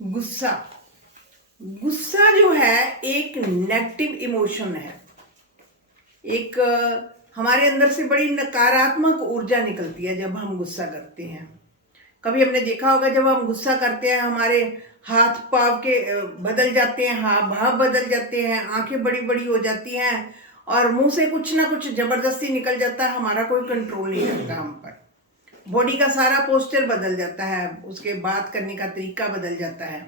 गुस्सा। गुस्सा जो है एक नेगेटिव इमोशन है। एक हमारे अंदर से बड़ी नकारात्मक ऊर्जा निकलती है जब हम गुस्सा करते हैं। कभी हमने देखा होगा जब हम गुस्सा करते हैं हमारे हाथ पाँव के बदल जाते हैं, हाव भाव बदल जाते हैं, आंखें बड़ी बड़ी हो जाती हैं और मुंह से कुछ ना कुछ जबरदस्ती निकल जाता है। हमारा कोई कंट्रोल नहीं रहता हम पर। बॉडी का सारा पोस्चर बदल जाता है, उसके बात करने का तरीका बदल जाता है।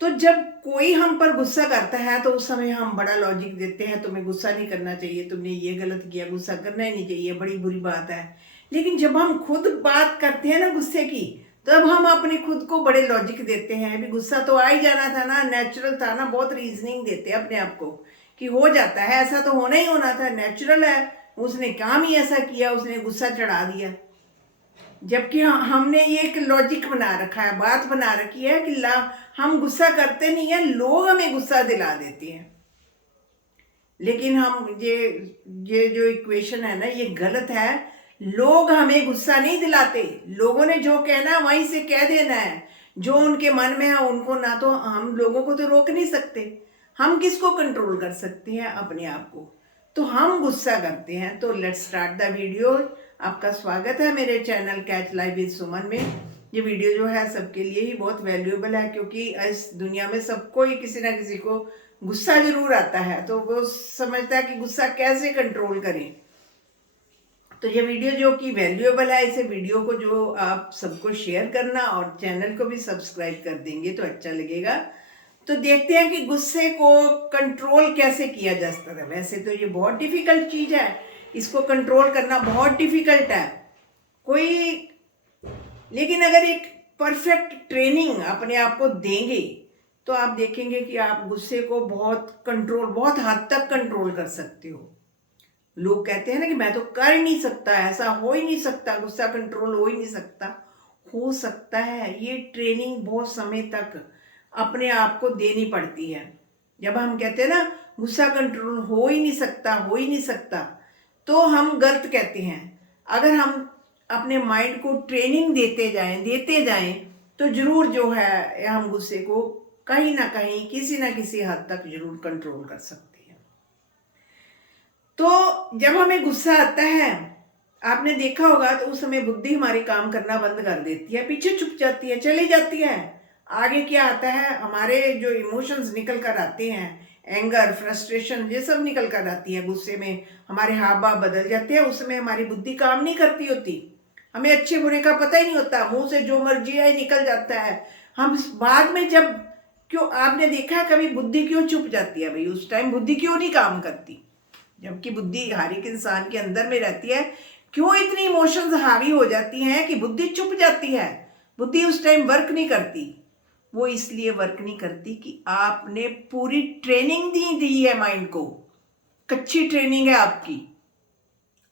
तो जब कोई हम पर गुस्सा करता है तो उस समय हम बड़ा लॉजिक देते हैं, तुम्हें गुस्सा नहीं करना चाहिए, तुमने ये गलत किया, गुस्सा करना ही नहीं चाहिए, बड़ी बुरी बात है। लेकिन जब हम खुद बात करते हैं ना गुस्से की, तब हम अपने खुद को बड़े लॉजिक देते हैं। अभी गुस्सा तो आ ही जाना था ना, नेचुरल था ना। बहुत रीजनिंग देते हैं अपने आप को कि हो जाता है, ऐसा तो होना ही होना था, नेचुरल है, उसने काम ही ऐसा किया, उसने गुस्सा चढ़ा दिया। जबकि हमने ये एक लॉजिक बना रखा है, बात बना रखी है कि हम गुस्सा करते नहीं है, लोग हमें गुस्सा दिला देते हैं। लेकिन हम ये जो इक्वेशन है ना, ये गलत है। लोग हमें गुस्सा नहीं दिलाते। लोगों ने जो कहना है वहीं से कह देना है, जो उनके मन में है उनको। ना तो हम लोगों को तो रोक नहीं सकते, हम किसको कंट्रोल कर सकते हैं? अपने आप को। तो हम गुस्सा करते हैं। तो लेट्स स्टार्ट द वीडियो। आपका स्वागत है मेरे चैनल कैच लाइफ विद सुमन में। ये वीडियो जो है सबके लिए ही बहुत वैल्यूएबल है, क्योंकि इस दुनिया में सबको ही किसी ना किसी को गुस्सा जरूर आता है। तो वो समझता है कि गुस्सा कैसे कंट्रोल करें। तो ये वीडियो जो कि वैल्यूएबल है, इसे वीडियो को जो आप सबको शेयर करना और चैनल को भी सब्सक्राइब कर देंगे तो अच्छा लगेगा। तो देखते हैं कि गुस्से को कंट्रोल कैसे किया जा सकता है। वैसे तो ये बहुत डिफिकल्ट चीज है, इसको कंट्रोल करना बहुत डिफिकल्ट है। कोई लेकिन अगर एक परफेक्ट ट्रेनिंग अपने आप को देंगे तो आप देखेंगे कि आप गुस्से को बहुत हद तक कंट्रोल कर सकते हो। लोग कहते हैं ना कि मैं तो कर ही नहीं सकता, ऐसा हो ही नहीं सकता, गुस्सा कंट्रोल हो ही नहीं सकता। हो सकता है। ये ट्रेनिंग बहुत समय तक अपने आप को देनी पड़ती है। जब हम कहते हैं ना गुस्सा कंट्रोल हो ही नहीं सकता, हो ही नहीं सकता, तो हम गलत कहते हैं। अगर हम अपने माइंड को ट्रेनिंग देते जाएं तो जरूर जो है हम गुस्से को कहीं ना कहीं किसी ना किसी हद तक जरूर कंट्रोल कर सकते हैं। तो जब हमें गुस्सा आता है, आपने देखा होगा, तो उस समय बुद्धि हमारी काम करना बंद कर देती है, पीछे छुप जाती है, चली जाती है। आगे क्या आता है, हमारे जो इमोशंस निकल कर आते हैं, एंगर, फ्रस्ट्रेशन, ये सब निकल कर आती है गुस्से में। हमारे हाव भाव बदल जाते हैं। उस समय हमारी बुद्धि काम नहीं करती होती, हमें अच्छे बुरे का पता ही नहीं होता, मुंह से जो मर्जी है निकल जाता है। हम बाद में जब, क्यों आपने देखा है कभी बुद्धि क्यों चुप जाती है? भाई उस टाइम बुद्धि क्यों नहीं काम करती, जबकि बुद्धि हर एक इंसान के अंदर में रहती है? क्यों इतनी इमोशंस हावी हो जाती हैं कि बुद्धि चुप जाती है? बुद्धि उस टाइम वर्क नहीं करती। वो इसलिए वर्क नहीं करती कि आपने पूरी ट्रेनिंग दी है माइंड को, कच्ची ट्रेनिंग है आपकी।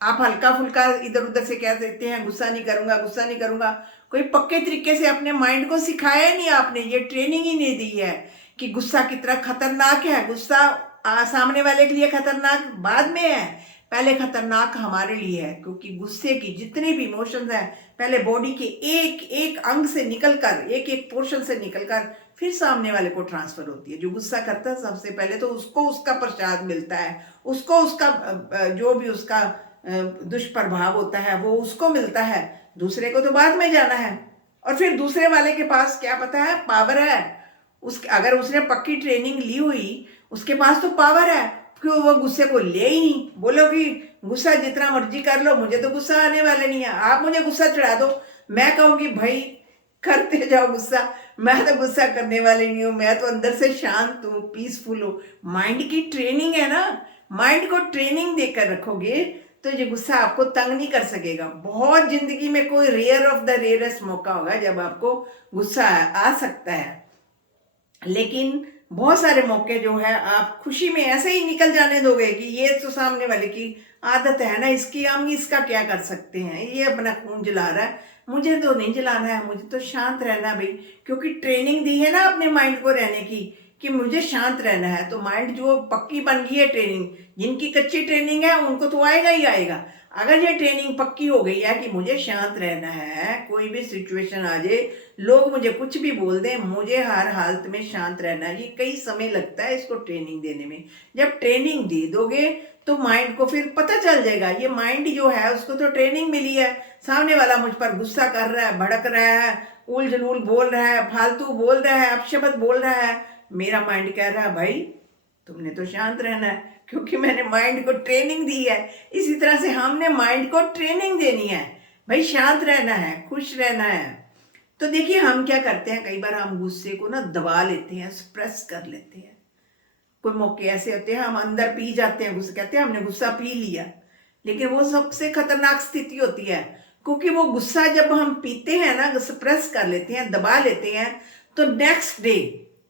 आप हल्का फुल्का इधर उधर से कह सकते हैं गुस्सा नहीं करूंगा, गुस्सा नहीं करूंगा। कोई पक्के तरीके से अपने माइंड को सिखाया ही नहीं आपने, ये ट्रेनिंग ही नहीं दी है कि गुस्सा कितना खतरनाक है। गुस्सा सामने वाले के लिए खतरनाक बाद में है, पहले खतरनाक हमारे लिए है। क्योंकि गुस्से की जितनी भी इमोशंस है पहले बॉडी के एक एक अंग से निकलकर, एक एक पोर्शन से निकलकर फिर सामने वाले को ट्रांसफर होती है। जो गुस्सा करता है सबसे पहले तो उसको उसका प्रसाद मिलता है, उसको उसका जो भी उसका दुष्प्रभाव होता है वो उसको मिलता है, दूसरे को तो बाद में जाना है। और फिर दूसरे वाले के पास क्या पता है, पावर है। अगर उसने पक्की ट्रेनिंग ली हुई, उसके पास तो पावर है, क्यों वो गुस्से को ले ही नहीं। बोलो कि गुस्सा जितना मर्जी कर लो, मुझे तो गुस्सा आने वाला नहीं है, आप मुझे गुस्सा चढ़ा दो, मैं कहूँगी भाई करते जाओ गुस्सा, मैं तो गुस्सा करने वाली नहीं हूँ, मैं तो अंदर से शांत हूँ, पीसफुल हूँ। माइंड की ट्रेनिंग है ना, माइंड को ट्रेनिंग देकर रखोगे तो ये गुस्सा आपको तंग नहीं कर सकेगा। बहुत जिंदगी में कोई रेयर ऑफ द रेयरेस्ट मौका होगा जब आपको गुस्सा आ सकता है, लेकिन बहुत सारे मौके जो है आप खुशी में ऐसे ही निकल जाने दोगे कि ये तो सामने वाले की आदत है ना, इसकी, हम इसका क्या कर सकते हैं, ये अपना खून जला रहा है, मुझे तो नहीं जलाना है, मुझे तो शांत रहना भाई। क्योंकि ट्रेनिंग दी है ना अपने माइंड को रहने की कि मुझे शांत रहना है, तो माइंड जो पक्की बन गई है ट्रेनिंग, जिनकी कच्ची ट्रेनिंग है उनको तो आएगा ही आएगा। अगर ये ट्रेनिंग पक्की हो गई है कि मुझे शांत रहना है, कोई भी सिचुएशन आ जाए, लोग मुझे कुछ भी बोल दें, मुझे हर हालत में शांत रहना है। ये कई समय लगता है इसको ट्रेनिंग देने में। जब ट्रेनिंग दे दोगे तो माइंड को फिर पता चल जाएगा। ये माइंड जो है उसको तो ट्रेनिंग मिली है, सामने वाला मुझ पर गुस्सा कर रहा है, भड़क रहा है, उल जलूल बोल रहा है, फालतू बोल रहा है, अपशब्द बोल रहा है, मेरा माइंड कह रहा है भाई तुमने तो शांत रहना है, क्योंकि मैंने माइंड को ट्रेनिंग दी है। इसी तरह से हमने माइंड को ट्रेनिंग देनी है, भाई शांत रहना है, खुश रहना है। तो देखिए हम क्या करते हैं, कई बार हम गुस्से को ना दबा लेते हैं, सप्रेस कर लेते हैं। कोई मौके ऐसे होते हैं हम अंदर पी जाते हैं गुस्सा, कहते हैं हमने गुस्सा पी लिया, लेकिन वो सबसे खतरनाक स्थिति होती है, क्योंकि वो गुस्सा जब हम पीते हैं ना, सप्रेस कर लेते हैं, दबा लेते हैं, तो नेक्स्ट डे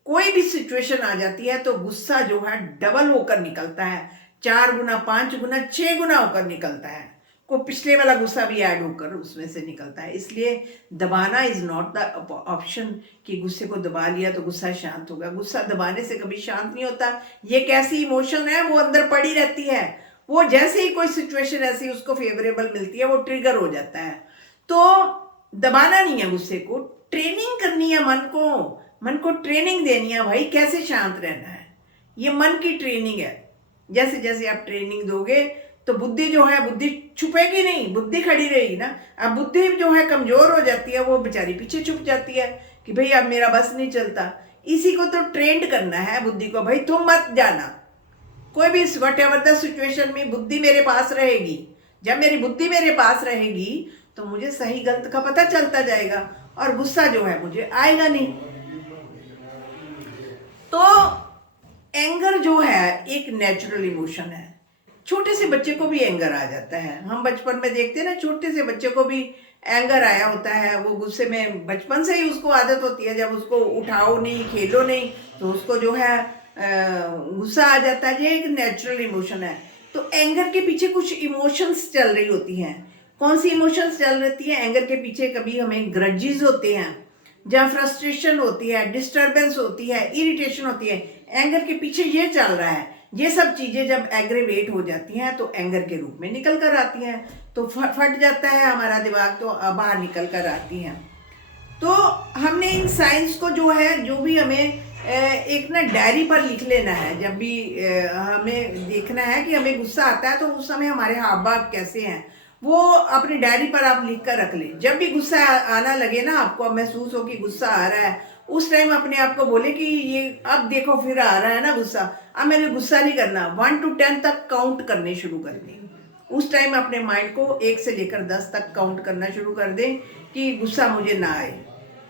कोई भी सिचुएशन आ जाती है तो गुस्सा जो है डबल होकर निकलता है, 4 गुना, 5 गुना, 6 गुना होकर निकलता है। को पिछले वाला गुस्सा भी ऐड होकर उसमें से निकलता है। इसलिए दबाना इज नॉट द ऑप्शन कि गुस्से को दबा लिया तो गुस्सा शांत होगा। गुस्सा दबाने से कभी शांत नहीं होता। ये एक ऐसी इमोशन है, वो अंदर पड़ी रहती है, वो जैसे ही कोई सिचुएशन ऐसी उसको फेवरेबल मिलती है वो ट्रिगर हो जाता है। तो दबाना नहीं है गुस्से को, ट्रेनिंग करनी है मन को ट्रेनिंग देनी है भाई कैसे शांत रहना है। ये मन की ट्रेनिंग है। जैसे जैसे आप ट्रेनिंग दोगे तो बुद्धि जो है, बुद्धि छुपेगी नहीं, बुद्धि खड़ी रहेगी ना। अब बुद्धि जो है कमजोर हो जाती है, वो बेचारी पीछे छुप जाती है कि भाई अब मेरा बस नहीं चलता। इसी को तो ट्रेंड करना है बुद्धि को, भाई तुम मत जाना, कोई भी वट एवर द सिचुएशन में बुद्धि मेरे पास रहेगी। जब मेरी बुद्धि मेरे पास रहेगी तो मुझे सही गलत का पता चलता जाएगा और गुस्सा जो है मुझे आएगा नहीं। तो एंगर जो है एक नेचुरल इमोशन है। छोटे से बच्चे को भी एंगर आ जाता है। हम बचपन में देखते हैं ना, छोटे से बच्चे को भी एंगर आया होता है। वो गुस्से में बचपन से ही उसको आदत होती है, जब उसको उठाओ नहीं, खेलो नहीं, तो उसको जो है गुस्सा आ जाता है। ये एक नेचुरल इमोशन है। तो एंगर के पीछे कुछ इमोशंस चल रही होती हैं। कौन सी इमोशंस चल रही है एंगर के पीछे? कभी हमें ग्रजेस होते हैं, जहाँ फ्रस्ट्रेशन होती है, डिस्टर्बेंस होती है, इरिटेशन होती है। एंगर के पीछे ये चल रहा है। ये सब चीज़ें जब एग्रीवेट हो जाती हैं तो एंगर के रूप में निकल कर आती हैं, तो फट जाता है हमारा दिमाग, तो बाहर निकल कर आती हैं। तो हमने इन साइंस को जो है, जो भी हमें एक ना डायरी पर लिख लेना है। जब भी हमें देखना है कि हमें गुस्सा आता है तो उस समय हमारे हाव भाव कैसे हैं, वो अपनी डायरी पर आप लिख कर रख लें। जब भी गुस्सा आना लगे ना, आपको महसूस हो कि गुस्सा आ रहा है, उस टाइम अपने आप को बोले कि ये अब देखो फिर आ रहा है ना गुस्सा, अब मैंने गुस्सा नहीं करना। 1 to 10 तक काउंट करने शुरू कर दें। उस टाइम अपने माइंड को 1 से लेकर 10 तक काउंट करना शुरू कर दें कि गुस्सा मुझे ना आए।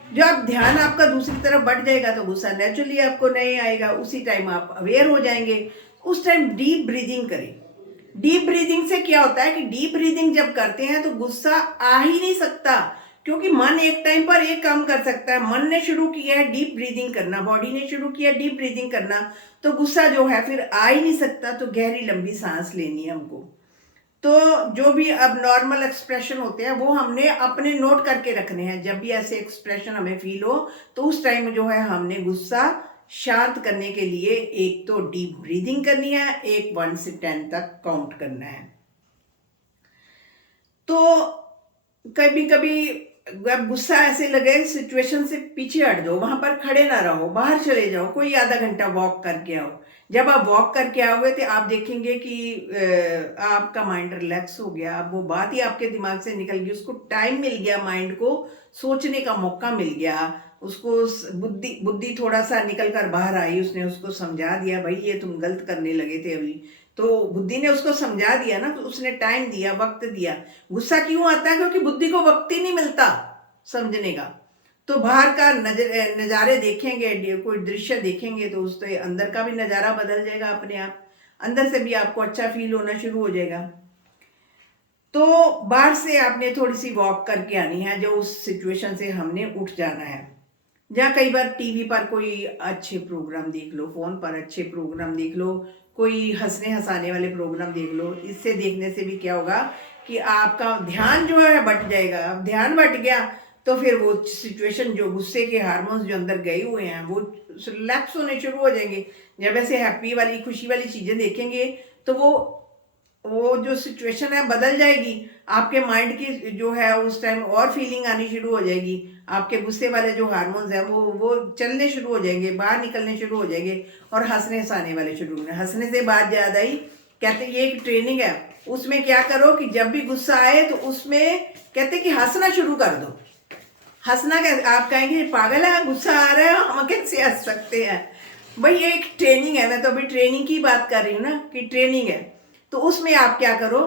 जो आप ध्यान आपका दूसरी तरफ बढ़ जाएगा तो गुस्सा नेचुरली आपको नहीं आएगा। उसी टाइम आप अवेयर हो जाएंगे। उस टाइम डीप ब्रीदिंग करें। डीप ब्रीदिंग से क्या होता है कि डीप ब्रीदिंग जब करते हैं तो गुस्सा आ ही नहीं सकता, क्योंकि मन एक टाइम पर एक काम कर सकता है। मन ने शुरू किया है डीप ब्रीदिंग करना, बॉडी ने शुरू किया डीप ब्रीदिंग करना, तो गुस्सा जो है फिर आ ही नहीं सकता। तो गहरी लंबी सांस लेनी है हमको। तो जो भी अब नॉर्मल एक्सप्रेशन होते हैं वो हमने अपने नोट करके रखने हैं। जब भी ऐसे एक्सप्रेशन हमें फील हो तो उस टाइम जो है हमने गुस्सा शांत करने के लिए एक तो डीप ब्रीदिंग करनी है, एक 1 से 10 तक काउंट करना है। तो कभी कभी अब गुस्सा ऐसे लगे, सिचुएशन से पीछे हट जाओ, वहां पर खड़े ना रहो, बाहर चले जाओ, कोई आधा घंटा वॉक करके आओ। जब आप वॉक करके आओगे तो आप देखेंगे कि आपका माइंड रिलैक्स हो गया। अब वो बात ही आपके दिमाग से निकल गई, उसको टाइम मिल गया, माइंड को सोचने का मौका मिल गया, उसको बुद्धि थोड़ा सा निकल कर बाहर आई, उसने उसको समझा दिया भाई ये तुम गलत करने लगे थे अभी। तो बुद्धि ने उसको समझा दिया ना, तो उसने टाइम दिया, वक्त दिया। गुस्सा क्यों आता है? क्योंकि बुद्धि को वक्त ही नहीं मिलता समझने का। तो बाहर का नज़ारे देखेंगे, कोई दृश्य देखेंगे तो उससे अंदर का भी नज़ारा बदल जाएगा अपने आप, अंदर से भी आपको अच्छा फील होना शुरू हो जाएगा। तो बाहर से आपने थोड़ी सी वॉक करके आनी है, जो उस सिचुएशन से हमने उठ जाना है। जहाँ कई बार टीवी पर कोई अच्छे प्रोग्राम देख लो, फ़ोन पर अच्छे प्रोग्राम देख लो, कोई हंसने हंसाने वाले प्रोग्राम देख लो। इससे देखने से भी क्या होगा कि आपका ध्यान जो है बट जाएगा। अब ध्यान बट गया तो फिर वो सिचुएशन जो गुस्से के हार्मोन्स जो अंदर गए हुए हैं वो रिलैक्स होने शुरू हो जाएंगे। जब ऐसे हैप्पी वाली खुशी वाली चीज़ें देखेंगे तो वो जो सिचुएशन है बदल जाएगी। आपके माइंड की जो है उस टाइम और फीलिंग आनी शुरू हो जाएगी। आपके गुस्से वाले जो हार्मोन्स हैं वो चलने शुरू हो जाएंगे, बाहर निकलने शुरू हो जाएंगे और हंसने हंसाने वाले शुरू होंगे। हंसने से बात याद आई, कहते ये एक ट्रेनिंग है, उसमें क्या करो कि जब भी गुस्सा आए तो उसमें कहते कि हंसना शुरू कर दो। हंसना क्या, आप कहेंगे पागल है गुस्सा आ रहा है हम कैसे हंस सकते हैं। भाई ये एक ट्रेनिंग है, मैं तो अभी ट्रेनिंग की बात कर रही हूँ ना कि ट्रेनिंग है। तो उसमें आप क्या करो,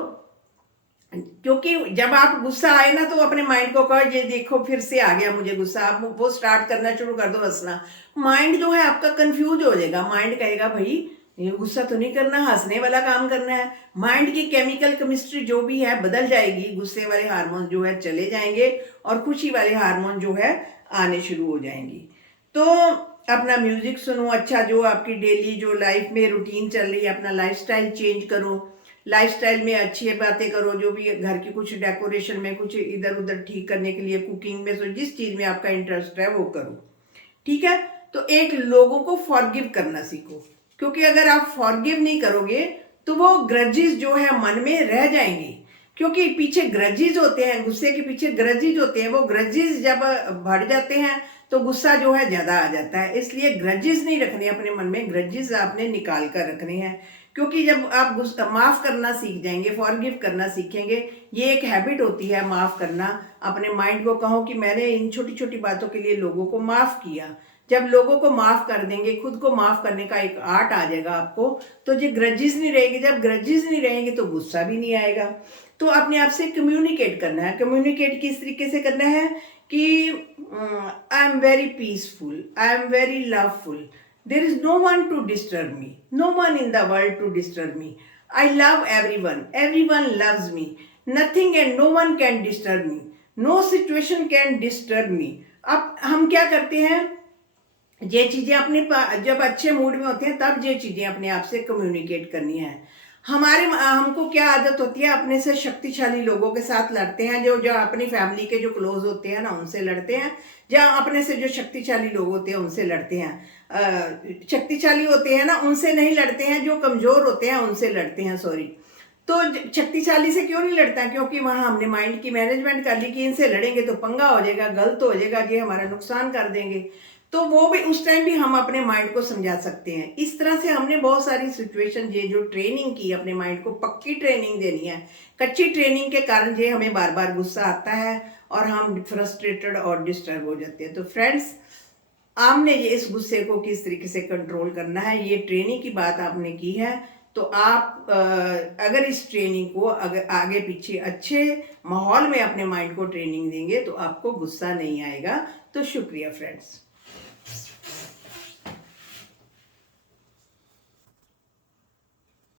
क्योंकि जब आप गुस्सा आए ना तो अपने माइंड को कहो ये देखो फिर से आ गया मुझे गुस्सा, आप वो स्टार्ट करना शुरू कर दो हंसना। माइंड जो है आपका कंफ्यूज हो जाएगा, माइंड कहेगा भाई ये गुस्सा तो नहीं करना, हंसने वाला काम करना है। माइंड की केमिकल केमिस्ट्री जो भी है बदल जाएगी, गुस्से वाले हार्मोन जो है चले जाएंगे और खुशी वाले हार्मोन जो है आने शुरू हो जाएंगी। तो अपना म्यूजिक सुनो अच्छा, जो आपकी डेली जो लाइफ में रूटीन चल रही है अपना लाइफस्टाइल चेंज करो, लाइफस्टाइल में अच्छी बातें करो, जो भी घर की कुछ डेकोरेशन में कुछ इधर उधर ठीक करने के लिए, कुकिंग में, तो जिस चीज़ में आपका इंटरेस्ट है वो करो। ठीक है, तो एक लोगों को फॉरगिव करना सीखो, क्योंकि अगर आप फॉरगिव नहीं करोगे तो वो ग्रजेस जो है मन में रह जाएंगे। क्योंकि पीछे ग्रजेस होते हैं, गुस्से के पीछे ग्रजेस होते हैं, वो ग्रजेस जब बढ़ जाते हैं तो गुस्सा जो है ज़्यादा आ जाता है। इसलिए ग्रजेस नहीं रखने अपने मन में, ग्रजेस आपने निकाल कर रखने हैं। क्योंकि जब आप गुस्सा माफ़ करना सीख जाएंगे, फॉरगिव करना सीखेंगे, ये एक हैबिट होती है माफ़ करना। अपने माइंड को कहो कि मैंने इन छोटी छोटी बातों के लिए लोगों को माफ़ किया। जब लोगों को माफ़ कर देंगे, खुद को माफ़ करने का एक आर्ट आ जाएगा आपको, तो ये ग्रजेस नहीं रहेंगे। जब ग्रजेस नहीं रहेंगे तो गुस्सा भी नहीं आएगा। तो अपने आप से कम्युनिकेट करना है। कम्युनिकेट किस तरीके से करना है कि I am very peaceful, I am very loveful, there is no one to disturb me, no one in the world to disturb me, I love everyone, everyone loves me, nothing and no one can disturb me, no situation can disturb me। अब हम क्या करते हैं, ये चीज़ें अपने जब अच्छे मूड में होते हैं तब ये चीज़ें अपने आप से कम्युनिकेट करनी है। हमको क्या आदत होती है, अपने से शक्तिशाली लोगों के साथ लड़ते हैं, जो अपनी फैमिली के जो क्लोज होते हैं ना उनसे लड़ते हैं, या अपने से जो शक्तिशाली लोग होते हैं उनसे लड़ते हैं। शक्तिशाली होते हैं ना उनसे नहीं लड़ते हैं, जो कमज़ोर होते हैं उनसे लड़ते हैं, सॉरी। तो शक्तिशाली से क्यों नहीं लड़ता, क्योंकि वहाँ हमने माइंड की मैनेजमेंट कर ली कि इनसे लड़ेंगे तो पंगा हो जाएगा, गलत हो जाएगा, ये हमारा नुकसान कर देंगे। तो वो भी उस टाइम भी हम अपने माइंड को समझा सकते हैं। इस तरह से हमने बहुत सारी सिचुएशन ये जो ट्रेनिंग की, अपने माइंड को पक्की ट्रेनिंग देनी है। कच्ची ट्रेनिंग के कारण ये हमें बार बार गुस्सा आता है और हम फ्रस्ट्रेटेड और डिस्टर्ब हो जाते हैं। तो फ्रेंड्स, आपने ये इस गुस्से को किस तरीके से कंट्रोल करना है, ये ट्रेनिंग की बात आपने की है। तो आप अगर इस ट्रेनिंग को अगर आगे पीछे अच्छे माहौल में अपने माइंड को ट्रेनिंग देंगे तो आपको गुस्सा नहीं आएगा। तो शुक्रिया फ्रेंड्स।